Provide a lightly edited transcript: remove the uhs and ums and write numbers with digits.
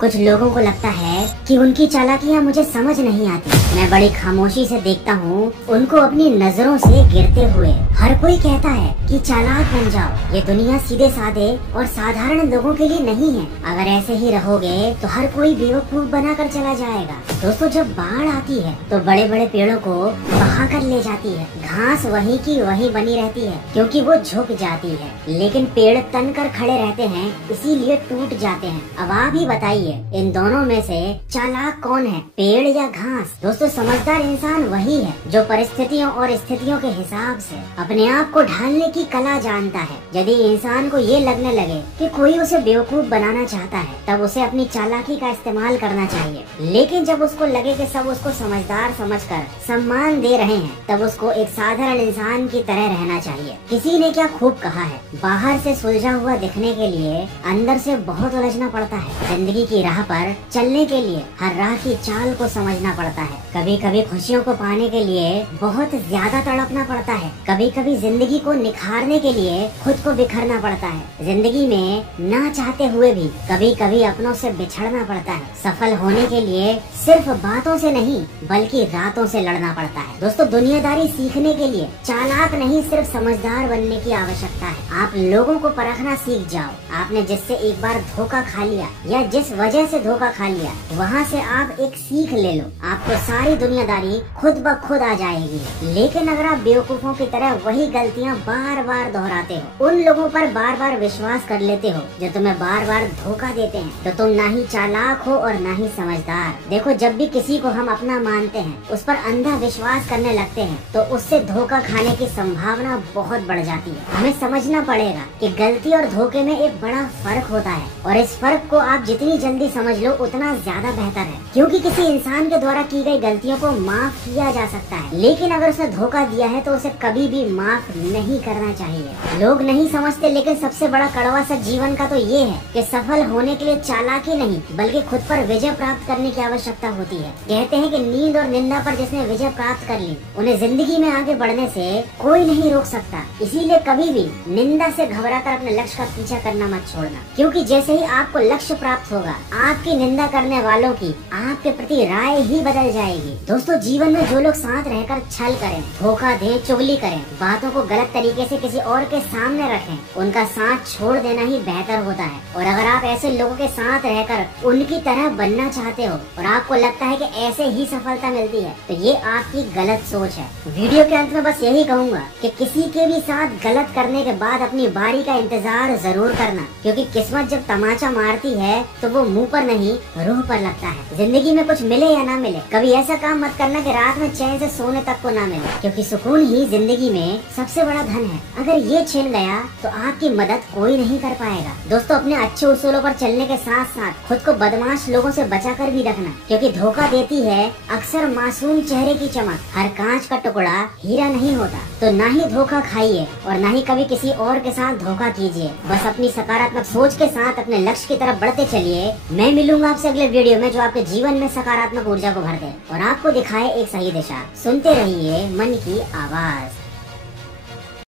कुछ लोगों को लगता है कि उनकी चालाकियाँ मुझे समझ नहीं आती। मैं बड़ी खामोशी से देखता हूँ उनको अपनी नजरों से गिरते हुए। हर कोई कहता है कि चालाक बन जाओ, ये दुनिया सीधे साधे और साधारण लोगों के लिए नहीं है। अगर ऐसे ही रहोगे तो हर कोई बेवकूफ बनाकर चला जाएगा। दोस्तों, जब बाढ़ आती है तो बड़े बड़े पेड़ों को बहा कर ले जाती है। घास वहीं की वहीं बनी रहती है क्योंकि वो झुक जाती है, लेकिन पेड़ तन कर खड़े रहते हैं इसीलिए टूट जाते हैं। अब आप ही बताइए, इन दोनों में से चालाक कौन है, पेड़ या घास? दोस्तों, समझदार इंसान वही है जो परिस्थितियों और स्थितियों के हिसाब से अपने आप को ढालने की कला जानता है। यदि इंसान को ये लगने लगे कि कोई उसे बेवकूफ बनाना चाहता है, तब उसे अपनी चालाकी का इस्तेमाल करना चाहिए। लेकिन जब उसको लगे कि सब उसको समझदार समझकर सम्मान दे रहे हैं, तब उसको एक साधारण इंसान की तरह रहना चाहिए। किसी ने क्या खूब कहा है, बाहर से सुलझा हुआ दिखने के लिए अंदर से बहुत उलझना पड़ता है। जिंदगी की राह पर चलने के लिए हर राह की चाल को समझना पड़ता है। कभी कभी खुशियों को पाने के लिए बहुत ज्यादा तड़पना पड़ता है। कभी कभी जिंदगी को निखारने के लिए खुद को बिखरना पड़ता है। जिंदगी में ना चाहते हुए भी कभी कभी अपनों से बिछड़ना पड़ता है। सफल होने के लिए सिर्फ बातों से नहीं बल्कि रातों से लड़ना पड़ता है। दोस्तों, दुनियादारी सीखने के लिए चालाक नहीं सिर्फ समझदार बनने की आवश्यकता है। आप लोगों को परखना सीख जाओ। आपने जिससे एक बार धोखा खा लिया या जिस वजह से धोखा खा लिया, वहाँ से आप एक सीख ले लो। आपको सारी दुनियादारी खुद ब खुद आ जाएगी। लेकिन अगर आप बेवकूफों की तरह वही गलतियाँ बार बार दोहराते हो, उन लोगों पर बार बार विश्वास कर लेते हो जो तुम्हें बार बार धोखा देते हैं, तो तुम ना ही चालाक हो और ना ही समझदार। देखो, जब भी किसी को हम अपना मानते हैं, उस पर अंधा विश्वास करने लगते हैं, तो उससे धोखा खाने की संभावना बहुत बढ़ जाती है। हमें समझना पड़ेगा कि गलती और धोखे में एक बड़ा फर्क होता है, और इस फर्क को आप जितनी जल्दी समझ लो उतना ज्यादा बेहतर है। क्योंकि किसी इंसान के द्वारा की गई गलतियों को माफ किया जा सकता है, लेकिन अगर उसने धोखा दिया है तो उसे कभी भी माफ नहीं करना चाहिए। लोग नहीं समझते, लेकिन सबसे बड़ा कड़वा सच जीवन का तो ये है कि सफल होने के लिए चालाकी नहीं बल्कि खुद पर विजय प्राप्त करने की आवश्यकता होती है। कहते हैं कि नींद और निंदा पर जिसने विजय प्राप्त कर ली, उन्हें जिंदगी में आगे बढ़ने से कोई नहीं रोक सकता। इसीलिए कभी भी निंदा से घबराकर अपने लक्ष्य का पीछा करना मत छोड़ना, क्योंकि जैसे ही आपको लक्ष्य प्राप्त होगा, आपकी निंदा करने वालों की आपके प्रति राय ही बदल जाएगी। दोस्तों, जीवन में जो लोग साथ रहकर छल करें, धोखा दें, चुगली करें, बातों को गलत तरीके से किसी और के सामने रखें, उनका साथ छोड़ देना ही बेहतर होता है। और अगर आप ऐसे लोगों के साथ रहकर उनकी तरह बनना चाहते हो और आपको लगता है कि ऐसे ही सफलता मिलती है, तो ये आपकी गलत सोच है। वीडियो के अंत में बस यही कहूँगा कि किसी के भी साथ गलत करने के बाद अपनी बारी का इंतजार जरूर करना, क्योंकि किस्मत जब तमाचा मारती है तो वो मुंह पर नहीं रूह पर लगता है। जिंदगी में कुछ मिले या ना मिले, कभी ऐसा काम मत करना कि रात में चैन से सोने तक को ना मिले, क्योंकि सुकून ही जिंदगी में सबसे बड़ा धन है। अगर ये छिन गया तो आपकी मदद कोई नहीं कर पाएगा। दोस्तों, अपने अच्छे उसूलों पर चलने के साथ साथ खुद को बदमाश लोगों से बचा कर भी रखना, क्योंकि धोखा देती है अक्सर मासूम चेहरे की चमक। हर कांच का टुकड़ा हीरा नहीं होता। तो ना ही धोखा खाइए और ना ही कभी किसी और के साथ धोखा कीजिए। बस अपनी सकारात्मक सोच के साथ अपने लक्ष्य की तरफ बढ़ते चलिए। मैं मिलूंगा आपसे अगले वीडियो में जो आपके जीवन में सकारात्मक ऊर्जा को भर दे और आपको दिखाए एक सही दिशा। सुनते रहिए मन की आवाज।